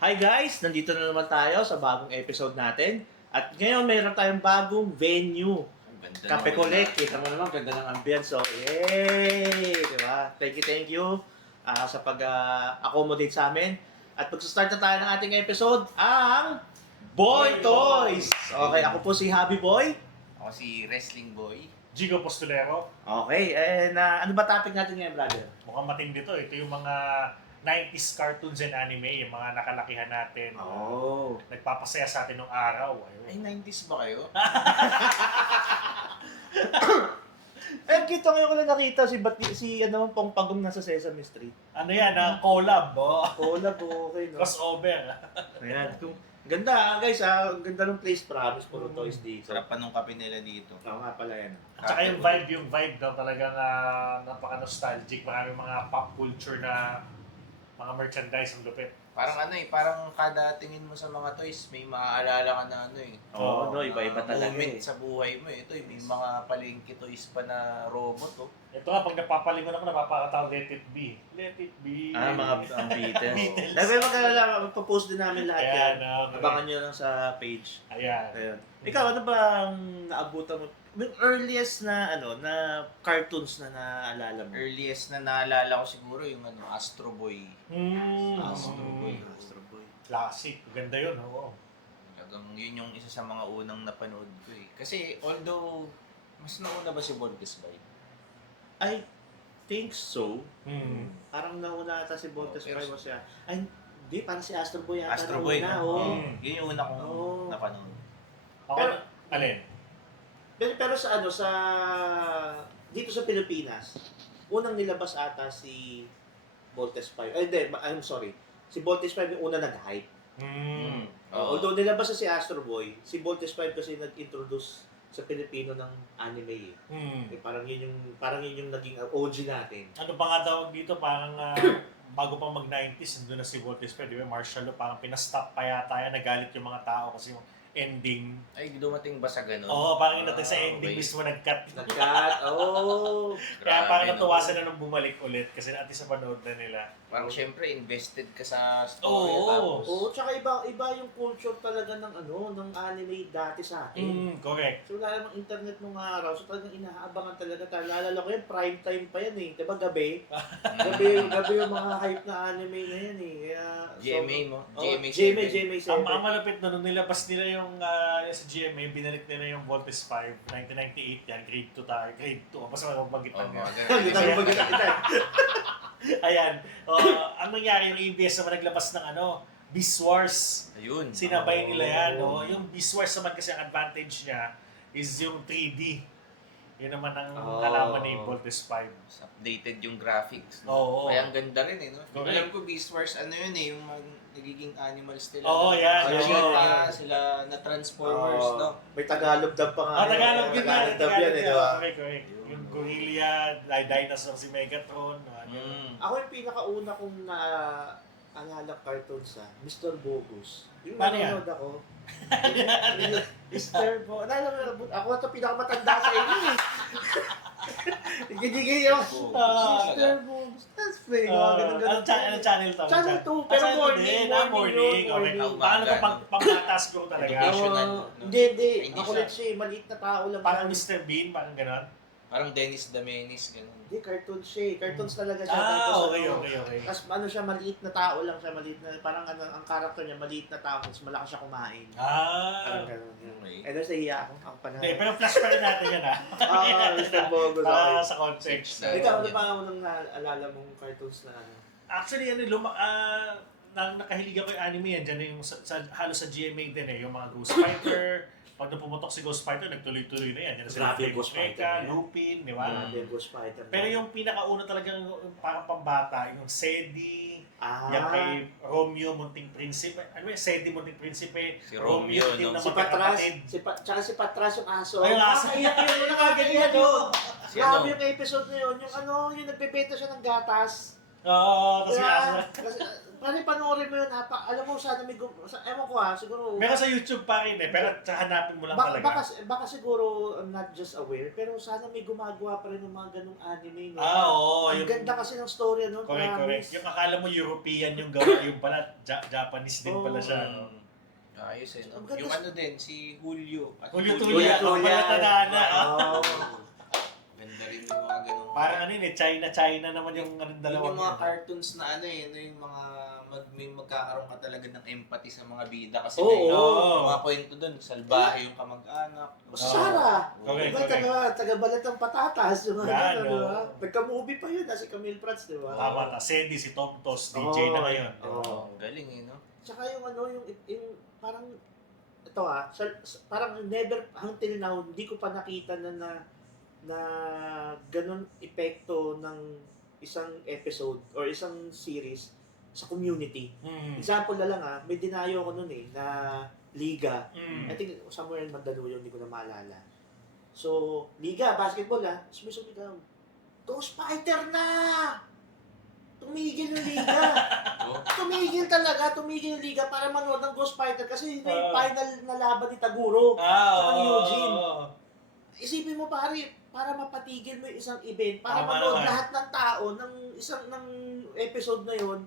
Hi guys! Nandito na naman tayo sa bagong episode natin. At ngayon mayroon tayong bagong venue. Ang ganda Cafe naman Collect. na. Kita mo naman, ganda ng ambience. So, yay! Diba? Thank you sa pag-accommodate sa amin. At mag-start na tayo ng ating episode, ang Boy Toys! Okay, ako po si Happy Boy. Ako si Wrestling Boy. Gigo Postulero. Okay, ano ba topic natin ngayon, brother? Mukhang matindi to. Ito yung mga 90s cartoons and anime, yung mga nakalakihan natin. Oh. Nagpapasaya sa atin nung araw. Ay, Ayun. 90s ba kayo? Kita ngayon ko lang nakita si Pong Pagong nasa Sesame Street. Ano yan, collab, Collab, okay, no? crossover. Ayan. Ganda, guys, ang ganda ng place, promise, puro toys dito. Sarap pa nung kape nila dito. Oo nga pala yan. At saka yung vibe daw talagang napaka-nostalgic. Maraming mga pop culture na mga merchandise ang lupit. Parang kada tingin mo sa mga toys, may maaalala ka na Oo, no, iba-iba talaga moment eh. sa buhay mo. Ito, may mga palengke toys pa na robot, oh. Ito nga, pag napapalingon ako, napapakataw, let it be. Let it be. Ang Beatles. Beatles. Dahil mag-alala, magpo-post din namin lahat yan. Ayan, Abangan nyo lang sa page. Ayan. Ayun. Ikaw, ano ba ang naabutan mo? Yung earliest na, na cartoons na naalala mo? Earliest na naalala ko siguro yung Astro Boy. Astro Boy. Classic. Ganda yun, oo. Talagang yun yung isa sa mga unang napanood ko eh. Kasi although, mas nauna ba si Voltes Boy? I think so. Hmm. Parang nauna ata si Voltes Pero- Prime siya. Ay, hindi, parang si Astro Boy yata Astro Boy, nauna, no? oo. Yun yung una kong Oo. napanood. Ako, Pero- alin? Pero sa dito sa Pilipinas, unang nilabas ata si Voltes 5. Ay, hindi, I'm sorry. Si Voltes 5 yung una nag-hype. Hmm. Although nilabas na si Astro Boy, si Voltes 5 kasi nag-introduce sa Pilipino ng anime eh. Hmm. Parang yun yung naging OG natin. Ano pa nga tawag dito? Parang bago pang mag-90s, nandun na si Voltes pa, di ba? Martial law, parang pinastop pa yata yan. Nagalit yung mga tao kasi yung ending. Ay, dumating ba sa ganun? Oo, parang inatin sa ending okay. mismo nag-cut. Nag-cut, oh. Kaya Grabe, parang no? natuwa sila nung bumalik ulit kasi at least napanood na nila. Parang syempre, invested ka sa story. Oo. Tapos, Oo, tsaka iba yung culture talaga ng anime dati sa atin. Correct. So wala namang internet nung araw, so talagang inaabangan talaga tayo. Naalala ko yun, prime time pa yan eh. Diba gabi? gabi yung mga hype na anime na yan eh. Kaya, GMA mo? GMA 7. Ang malapit na nung nilabas nila yung sa GMA, binalik nila yung Voltes 5, 1998 yan, grade 2 tayo. Grade 2, basta magpagitan nga. Hindi tayo maganda kita. Ayan. Ang nangyari, yung ABS naman naglabas ng Beast Wars. Ayun. Sinabay nila yan. Yung Beast Wars naman kasi ang advantage niya is yung 3D. Yun naman ang halaman ni Voltes 5. Updated yung graphics. Oo. Kaya ang ganda rin eh. No? Correct. Alam ko Beast Wars, yun eh, yung nagiging animals nila. Oo, yan. Cheetah, sila na Transformers, no? May Tagalog dub pa nga. Tagalog din yan. dub yan eh, di ba? Correct. Yung Gorilla, Dinosaur si Megatron. Ako yung pinakauna kong naalala cartoons Mr. Bogus. Yung Paano yan? nanonood ako. Mr. Bogus. Naalala mo, ako ito pinakamatanda sa inyo eh. Gigigay yung Mr. Bogus. That's fake. Ano channel to? Channel 2, pero morning. Morning. Morning. Paano ka pang-batas ko talaga? Educational, no? Hindi. Hindi Ako siya. lang siya eh. Maliit na tao lang. Parang Mr. Bean, parang gano'n? Parang Dennis the Menace, ganun. Hindi, cartoon siya eh. Cartoons talaga siya. Tapos, Okay. Tapos siya, maliit na tao lang siya. Maliit na, parang ang karakter niya, maliit na tao. Tapos malakas siya kumain. Parang gano'n. Okay. Eh, doon sa iya ako. Ako pa na. Hindi, pero flash pa rin natin yan Mr. Bogus. Para Okay. sa context. Ikaw, ano pa unang naalala mong cartoons na ano? Actually, nakahilig ako yung anime yan. Diyan yung halos sa GMA din eh. Yung mga Ghost Fighter. Pag pumutok si Ghost Fighter, nagtuloy-tuloy na yan. Yan sila Grabe yung Ghost Fighter. Lupin, di ba? Grabe yung Ghost Fighter. Pero yung pinakauna talagang yung parang pambata, yung Sedi, yung kay Ah, Romeo Munting Prinsipe. Ano yung Sedi Munting Prinsipe? Si Romeo, din no? na si Patras. magkakapatid. Tsaka si Patras yung aso. Ay, yung aso. Nakaiyak yun. Nakaganyan yun. Si Grabe ano? yung episode na yun. Yung yung nagbebenta siya ng gatas. Oo, tapos yung Kaya, aso. kasi, Pare, panoorin mo yun. Alam mo, sana may ewan ko siguro. Meron sa YouTube pa rin pero hanapin mo lang talaga. Baka siguro, I'm not just aware, pero sana may gumagawa pa rin ng mga ganung anime. No? Oo. Ang ganda kasi ng story, no? Correct. Yung akala mo European yung gawa, yung pala, Japanese din pala siya. No? Ayos eh. Ang No? ganda Yung sa- ano din, si Julio. At Julio Tulia. Tulia. Pala tadhana. Ganda rin yung mga ganun. Parang ano yun China naman yung anong Yun dalawang yung mga yun. cartoons na ano eh, yung mga may magkakaroon ka talaga ng empathy sa mga bida kasi Oo. may mga kwento doon, salbahe yung kamag-anak. Sarah! Correct, Diba, correct. taga-balat ng patatas, yung Yan, ano, oo. diba? Nagka-movie pa yun, si Camille Prats, diba? Tama, Sandy, si Tom Tos, DJ na ngayon. Oo. Galing eh, no? Tsaka yung ano, yung parang, ito parang never, until now, hindi ko pa nakita na ganun epekto ng isang episode or isang series sa community. Example na lang may dinayo ko nun na liga. I think somewhere in Mandaluyong, hindi ko na maalala. So, liga, basketball sumigaw. Ghost Fighter na! Tumigil yung liga. Tumigil yung liga para manood ng Ghost Fighter kasi yun yung final na laban ni Taguro. Saka ni Eugene. Isipin mo pare, para mapatigil mo yung isang event, para Tama manood naman. lahat ng tao ng episode na yun.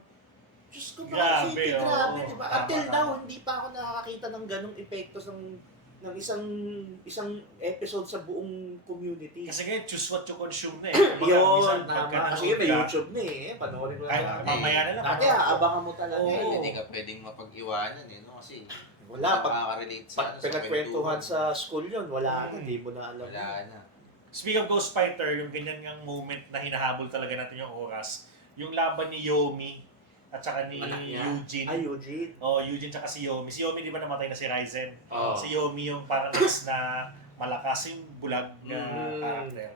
Diyos ko, Grabe, grabe, oo. diba? Tama, Until tama. now, hindi pa ako nakakakita ng ganong epekto ng isang episode sa buong community. Kasi ngayon, choose what you consume na eh. Yun, pagka tama. Kasi nanood may ka, YouTube na panoorin ko Kahit lang. mamaya na lang. Dati aabangan mo talaga. Oo. Hindi ka pwedeng mapag-iwanan eh, no? Kasi Wala, makaka-relate sa, pag pinagkwentuhan sa school yun, wala na, Hmm. hindi mo na alam. Wala na. Speaking of Ghost Fighter, yung ganyan ngang moment na hinahabol talaga natin yung oras, yung laban ni Yomi at saka ni Anak niya? Eugene. Eugene. Eugene tsaka si Yomi. Si Yomi di ba namatay na si Ryzen? Oo. Si Yomi yung parang ex na malakas yung bulag na character.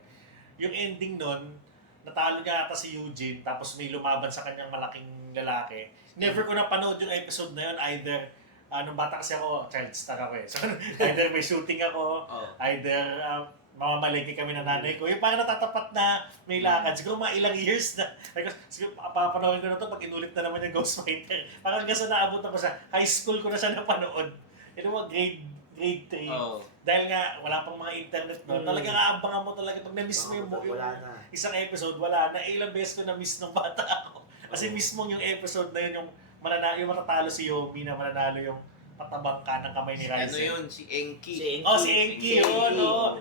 Yung ending nun, natalo niya ata si Eugene tapos may lumaban sa kanyang malaking lalaki. Never ko napanood yung episode na yun. Either, nung bata kasi ako, child star ako eh. So, either may shooting ako, either mamamalengke kami ng nanay ko. Yung parang natatapat na may lakad. Siguro mga ilang years na. Siguro papanoorin ko na to pag inulit na naman yung Ghost Fighter. Parang hanggang sa naabot na ko sa high school ko na siya napanood. Yun mo, grade 3. Dahil nga, wala pang mga internet doon. Talagang aabangan mo talaga. Pag na-miss mo yung Wala na. isang episode, wala na. Ilang beses ko na-miss nung bata ako. Kasi mismo yung episode na yun, yung matatalo si Yomi na mananalo yung patabang ka ng kamay ni Ryzen. Ano yun? Si Enki. Si Enki yun.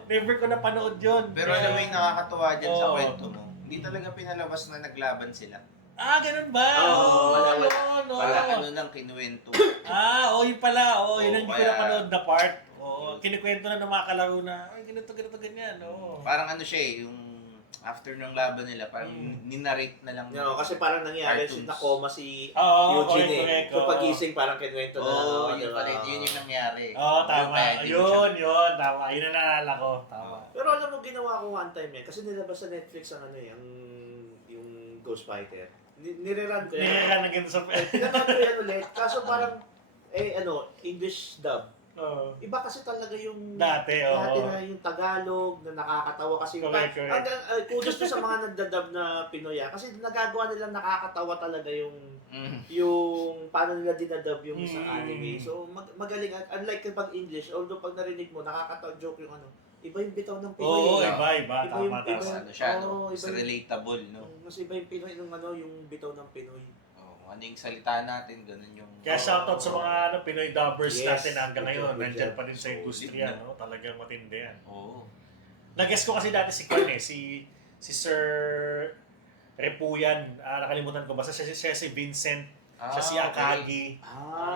Never ko napanood yun. Pero alam mo yung nakakatuwa dyan sa Oo. kwento mo, hindi talaga pinalabas na naglaban sila. Ganun ba? Oo, yun. Para ano nang kinuwento. Yun pala. Yun ang hindi ko kaya- napanood na part. Kinikwento na ng mga kalaro na, ganito, ganyan. Parang ano siya eh, yung after ng laban nila, parang ninarrate na lang. No, kasi parang nangyari Cartoons. nakoma si Oo, Eugene correct. So pagising parang kinuwento na. Oo, ano, yun diba? pala. Yun yung nangyari. Tama. Kaya di mo siya- Yun. Tama. Yun ang naalala ko. Tama. Pero alam mo, ginawa ko one time kasi nilabas sa Netflix ang yung Ghost Fighter. Nire-run ko yan. Nilala na ganun sa... Pinanood ko yan ulit. Kaso parang, English dub. Iba kasi talaga yung Dati, dati na yung Tagalog na nakakatawa kasi Correct. kudos to sa mga nagdadub na Pinoy kasi nagagawa nila nakakatawa talaga yung paano nila dinadub yung isang anime. So magaling unlike kapag English, although pag narinig mo nakakatawa joke yung iba yung bitaw ng Pinoy. Iba. Iba Tama. Mas ano siya, no? Mas iba yung- relatable, no? Mas iba yung Pinoy yung bitaw ng Pinoy. Ano yung salita natin, ganun yung... Kaya shoutout sa mga Pinoy dubbers Yes. natin hanggang ngayon. Good Nandyan job. pa rin sa Solid industriya. na. No? Talagang matindi yan. Oo. Nag-guess ko kasi dati si Kwan si Sir Repuyan. Nakalimutan ko. Basta siya si Vincent. Siya si okay. Akagi.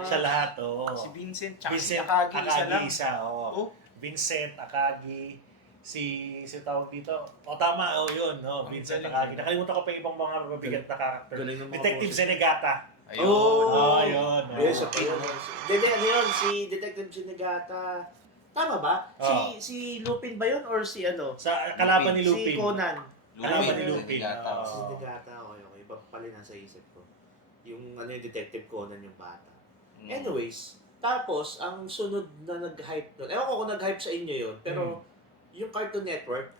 Siya lahat. Si Vincent, tsaka si Vincent, Akagi, isa lang. Oo. Vincent, Akagi, si tawag dito. Tama, yun. Vincent, galing. Akagi. Nakalimutan ko pa yung ibang mga mabibigat na character. Galing ng mga Detective boses. Zenigata. Oh! Yun. Yes, ano yun, si Detective Sinigata. Tama ba? Oo. Si Lupin ba yun or si ano? Sa kalaban ni Si Lupin. Conan. Kalaban ni Lupin, Lupin. Zenigata. Oo. Si Sinigata, okay. Iba pala nasa isip ko. Yung yung Detective Conan yung bata. Anyways, tapos, ang sunod na nag-hype doon, ewan ko kung nag-hype sa inyo yun, pero yung Cartoon Network,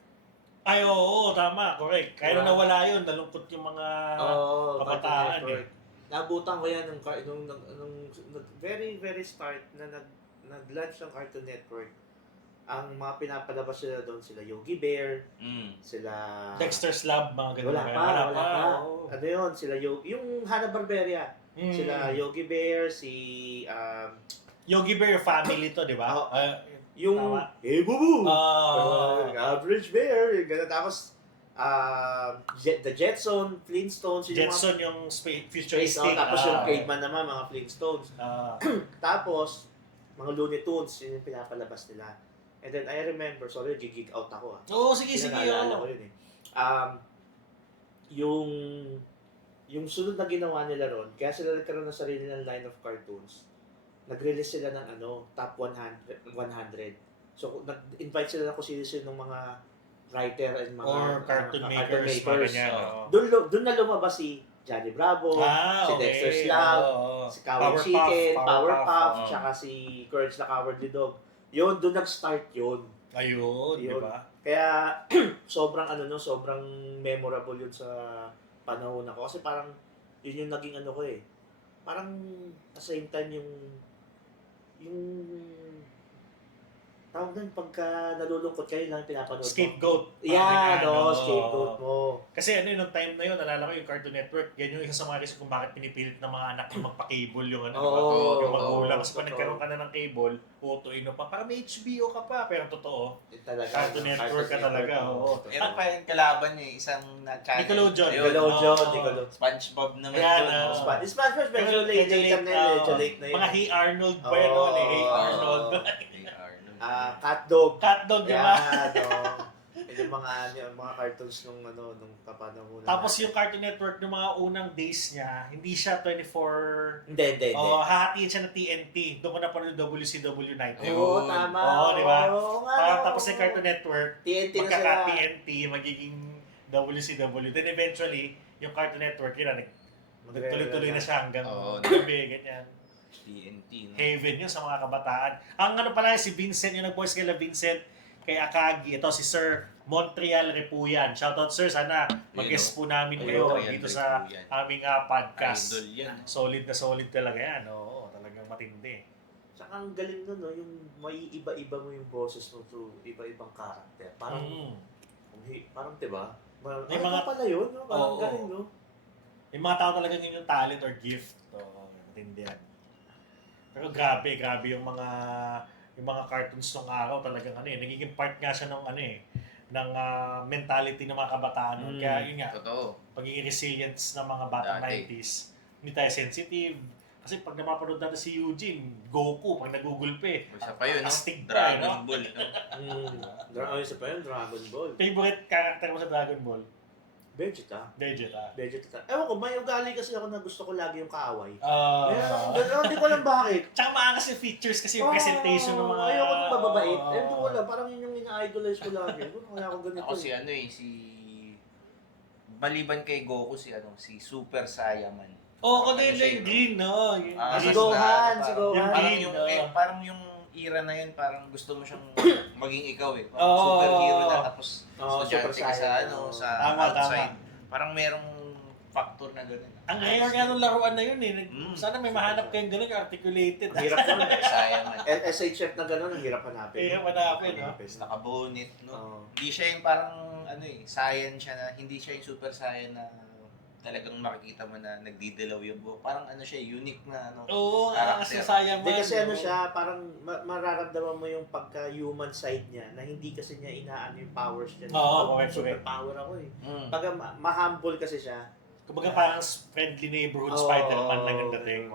Ay, oo, tama, correct. Kaya Diba? nung nawala yun, nalungkot yung mga Cartoon kabataan Network. Nabutan ko yan nung very, very start na nag-launch ng Cartoon Network. Ang mga pinapalabas sila doon, sila Yogi Bear, sila... Dexter's Lab, mga ganun. Wala pa. Oo. Ano yun, sila yung Hanna-Barbera. Sila Yogi Bear, si... Yogi Bear family to, di ba? Oo. Yung... Tama. Hey, Bubu! Ah. Average Bear, yung gano'n. Tapos, the Jetson, Flintstones, yung Jetson yung Space, futuristic. tapos yung Caveman naman, mga Flintstones. Tapos, mga Looney Tunes, yun yung pinapalabas nila. And then, I remember, sorry, gig out ako Oo, sige. Naalala ko yun eh. Yung sunod na ginawa nila ron, kaya sila nagkaroon ng sarili ng line of cartoons, nag-release sila ng top 100. So, nag-invite sila ng kung sino ng mga writer and mga Or cartoon makers. Ganyan, oo. Doon na lumabas si Johnny Bravo, si okay. Dexter's Lab, si Coward Powerpuff, Chicken, Powerpuff, oo. tsaka si Courage the Cowardly Dog. Yun, doon nag-start yun. Ayun, di Yun. ba? Kaya sobrang sobrang memorable yun sa panahon ako kasi parang yun yung naging ko eh. Parang at the same time yung tawag doon pagka nalulungkot kayo lang pinapanood mo. Scapegoat. Yeah, Parang scapegoat mo. Kasi nung time na yun, nalala ko yung Cartoon Network, yan yung isa sa mga reason kung bakit pinipilit ng mga anak yung magpa-cable yung yung magulang. Kasi pag nagkaroon ka na ng cable, utuin mo pa, para may HBO ka pa. Pero totoo, Talaga, Cartoon Network ka talaga. Oo. Meron pa yung kalaban niya, isang channel. Nickelodeon. Ayun, Nickelodeon. SpongeSbob naman Ayan, yun. SpongeBob, medyo late na medyo late na yun. Mga Hey Arnold pa yun noon eh. Hey Arnold. Hey Arnold. Catdog. Catdog, di ba? Yung mga cartoons nung kapanahon. Tapos yung Cartoon Network ng mga unang days niya, hindi siya 24... Hindi. hahatiin siya ng TNT. Doon ko na pala WCW Night. Oo, tama. Oo, di ba? Oo nga. Tapos yung Cartoon Network, TNT na sila. magkaka-TNT, magiging WCW. Then eventually, yung Cartoon Network, yun na, nagtuloy-tuloy na siya hanggang gabi, ganyan. TNT. No? Haven yun sa mga kabataan. Ang pala, si Vincent, yung nag-voice kay Vincent, kay Akagi, ito si Sir Montreal Repuyan. Shoutout sir, sana mag-guest po namin kayo dito sa aming podcast. Idol yan. Solid na solid talaga yan. Oo, talagang matindi. Tsaka ang galing nun, yung may iba-iba mo yung boses mo to iba-ibang karakter. Parang, parang diba? May mga pala yun, no? Parang galing, no? Yung mga tao talagang yun yung talent or gift. Matindi yan. Pero grabe yung mga cartoons ng araw talagang nagiging part nga siya ng ng mentality ng mga kabataan. Kaya yun nga, Totoo. pagiging resilience ng mga batang 90s. Hindi tayo sensitive. Kasi pag napapanood natin si Eugene, Goku, pag nag-google pa Isa pa yun, no? astig pa, Dragon Ball. Isa pa yun, Dragon Ball. Favorite character mo sa Dragon Ball? Vegeta. Vegeta. Ewan ko, may ugali kasi ako na gusto ko lagi yung kaaway. Hindi ko alam bakit. Tsaka maangas yung features kasi yung presentation ng mga... Ayoko nung mababait. Hindi ko alam, parang yun yung ina-idolize ko lagi. Kaya ako ganito. Ako si maliban kay Goku si Super Saiyaman. Ako na yung green, no? Si Gohan. Parang yung era na yun, parang gusto mo siyang maging ikaw eh. Superhero na tapos estudyante ka sa outside. Parang merong factor na gano'n. Ang rare nga nung laruan na yun eh. Sana may mahanap kayong gano'n, articulated. Ang hirap nun. Saiyaman. SHF na gano'n, ang hirap hanapin. Hirap hanapin, no? Nakabonit, no? Hindi siya yung parang, science siya na, hindi siya yung super saiyan na talagang makikita mo na nagdidilaw yung buhok. Parang siya, unique na Oo, kasi character. Saiyaman. Hindi kasi siya, parang mararamdaman mo yung pagka-human side niya na hindi kasi niya inaano yung powers niya. Correct. Super power ako eh. Pag ma-humble kasi siya. Kumbaga parang friendly neighborhood Spider-Man lang ang dating.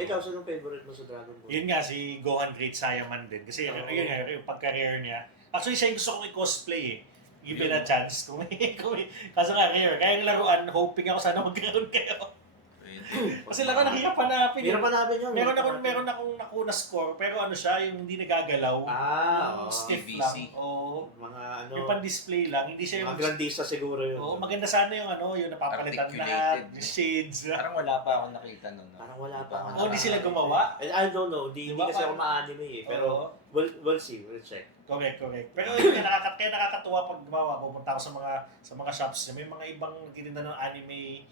Ikaw, sino favorite mo sa Dragon Ball? Yun nga, si Gohan Great Saiyaman din. Kasi yun nga, yung pagka-rare niya. Actually, siya yung gusto kong i-cosplay eh. Given a chance. Kaso nga, rare. Kaya yung laruan, hoping ako sana magkaroon kayo. Kasi laro nakihap hanapin. Hirap hanapin yun. Meron akong nakuna score, pero siya, yung hindi nagagalaw. Stiff lang. Mga yung pan-display lang, hindi siya yung... Mga grandista siguro yun. Maganda sana yung yung napapalitan lahat, yung shades. Parang wala pa akong nakita nun. Parang wala pa. Hindi sila gumawa? I don't know. Hindi kasi ako ma-anime eh. Pero we'll see. We'll check. Correct. Pero yun, kaya nakakatuwa pag gumawa. Pupunta ako sa mga shops niya. May mga ibang nagtitinda ng anime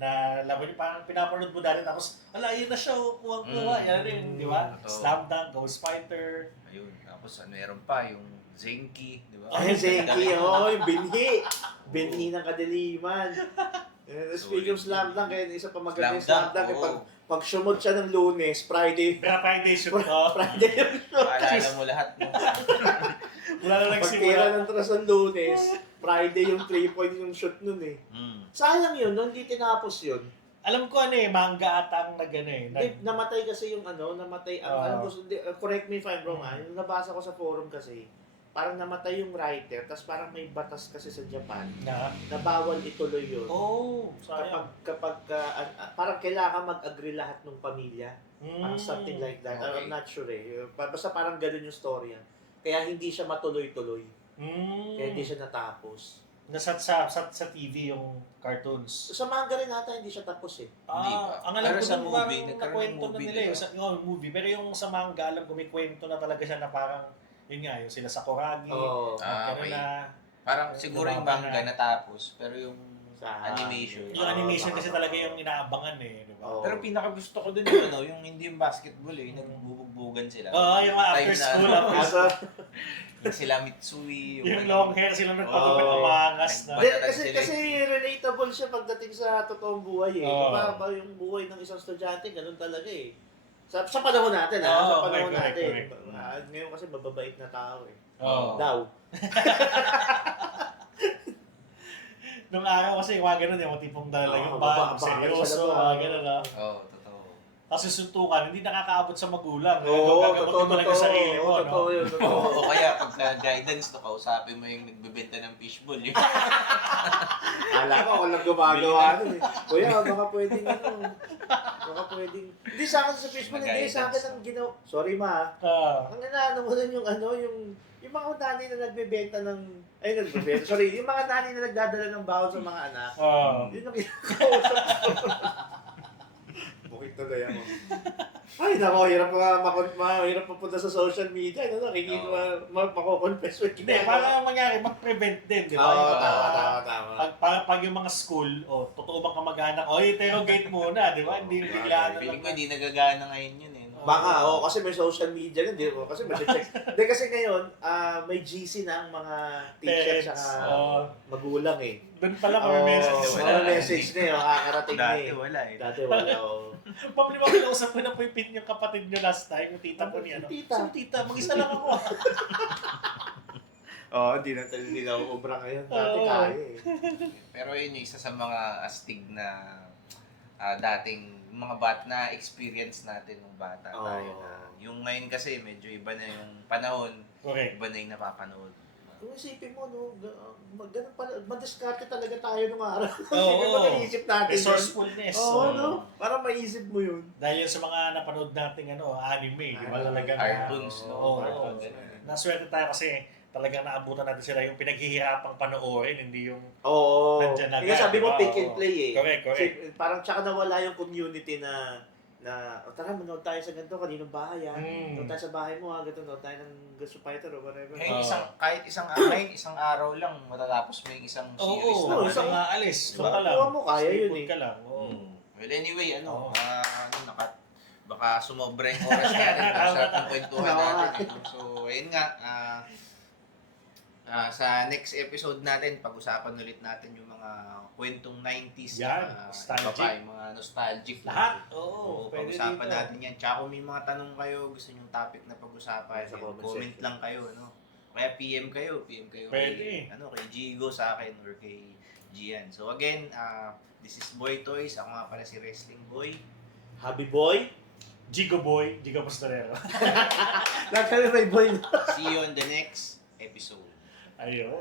na alam mo yun, parang pinapanood mo dati tapos ala yun na siya kuwang-kuha yan rin, di ba? Totoo. Slam Dunk, Ghost Fighter. Ayun. Tapos meron pa yung Zenki, di ba? Ay, Zenki, yung binhi. Binhi ng kadiliman. Speaking of Slam Dunk, isa pa maganda yung Slam Dunk. Pag sumod siya ng Lunes, Friday. Friday shoot, no? Friday yung shoot. Maalala mo lahat, no? Wala na Pag nagsimula. tira ng tres ng Lunes, Friday yung 3 points yung shoot nun eh. Sayang yun, hindi tinapos yun. Alam ko ano eh, manga ata ang nag-ano eh. Hindi, namatay kasi yung namatay ang correct me if I'm wrong yung nabasa ko sa forum kasi, parang namatay yung writer, tapos parang may batas kasi sa Japan na bawal ituloy yun. Oh, sayang. Kapag parang kailangan mag-agree lahat ng pamilya. Parang something like that. Okay. I'm not sure eh. Basta parang ganun yung story. Kaya hindi siya matuloy-tuloy. Kaya hindi siya natapos. Nasa sa TV yung cartoons. Sa manga rin ata hindi siya tapos eh. Hindi ba? Ang alam Pero ko sa dun, movie, parang nagkaroon ng nakwento na movie, nila diba? yung movie. Pero yung sa manga, alam ko may kwento na talaga siya na parang, yun nga, yung sila sa Kuragi. Oo. Gano'n Okay. na. Parang siguro yung manga natapos, pero yung Sa animation. Yung animation kasi talaga yung inaabangan eh. Di ba? Oo. Pero pinaka-gusto ko dun yung hindi yung basketball yung nagbubugbugan sila. Oo, yung mga after Time na- school. Kaso, Yung sila Mitsui. Yung long hair sila nagpagupit Oo. ng mangas na. Hindi, kasi relatable siya pagdating sa totoong buhay eh. Oo. Diba, yung buhay ng isang estudyante, ganun talaga eh. Sa panahon natin Oo, sa panahon correct, natin. correct. Ngayon kasi mababait na tao eh. Oo. Daw. Nung araw kasi yung mga ganun yung tipong dala lang yung Oo, bag, baka seryoso, sa labas. mga ganun ah. Oo, totoo. Kasi suntukan, hindi nakakaabot sa magulang. Oo, Gagawin totoo, mo lang yung sarili mo, no? totoo yun, totoo. O kaya pag guidance to, kausapin mo yung nagbebenta ng fishball. Yung Alam ko, ako lang gumagawa nun eh. Kuya, baka pwedeng baka pwedeng. Hindi sa akin sa Facebook, hindi sa akin ang ginawa. Sorry ma. Ah. Ang inaano mo nun yung yung mga nanay na nagbebenta ng, nagbebenta, sorry, yung mga nanay na nagdadala ng bawal sa mga anak. Yun yung kinakausap ko. Bukit na gaya mo. Ay, nako, hirap mahirap papunta sa social media. Nakikita mako-confess with Hindi, para mangyari, mag-prevent din, di ba? Oo, Yung, tama. Pag yung mga school, totoo bang kamag-anak, interrogate muna, di ba? Hindi biglaan na feeling ko lang. hindi nagagana ngayon yun eh. No? Baka, kasi may social media na, di ba? Kasi check. Hindi, kasi ngayon, may GC na ang mga teachers Parents, at magulang eh. Doon pala may message Oo, sila. may message na yun, nakakarating na Dati eh. wala eh. Dati wala, oo. Pabili mo kinausap ko na po yung kapatid niyo last time, yung tita ko niya. No? Tita. Saan tita? Mag-isa lang ako. Oo, hindi na ubra ngayon. Dati Oo. kaya eh. Pero yun yung isa sa mga astig na dating mga na experience natin nung bata Oo. tayo na. Yung ngayon kasi medyo iba na yung panahon, Correct. iba na yung napapanood. Kung isipin mo, ganun pala, madiskarte talaga tayo nung araw. Oo. Hindi ba naisip natin yun? Resourcefulness. Oo, no? Para maisip mo yun. Dahil sa mga napanood nating anime, di ba talaga na... Cartoons, no? Oo, Cartoons, oo. ganun. Naswerte tayo kasi talagang naabutan natin sila yung pinaghihirapang panoorin, hindi yung... Oo. Nandyan agad, Kaya sabi mo, diba? pick and play eh. Correct. Kasi parang tsaka nawala yung community na tara, manood tayo sa ganito, kaninong bahay Manood tayo sa bahay mo ganito, manood tayo ng Ghost Fighter o whatever. Ngayon, kahit isang araw lang, matatapos mo yung isang series Oo, na. isang aalis. So ka lang. Kuha mo, kaya yun Sleepod eh. ka lang. Oo. Well, anyway, Oo. baka sumobra yung oras natin sa kwentuhan natin. So, ayun nga, sa next episode natin, pag-usapan ulit natin yung mga kwentong 90s. Yan, nostalgic. nostalgic. Yung mga nostalgic. Lahat. Oo, Pwede pag-usapan dito. natin yan. Tsaka kung may mga tanong kayo, gusto nyo topic na pag-usapan, Sa comment comment section. lang kayo. No? Kaya PM kayo Pwede. kay Gigo sa akin or kay Gian. So again, this is Boy Toys. Ako nga pala si Wrestling Boy. Happy boy? Jigo Boy, Jigo Postorero. Lahat kami may boy. See you on the next episode. Ayun.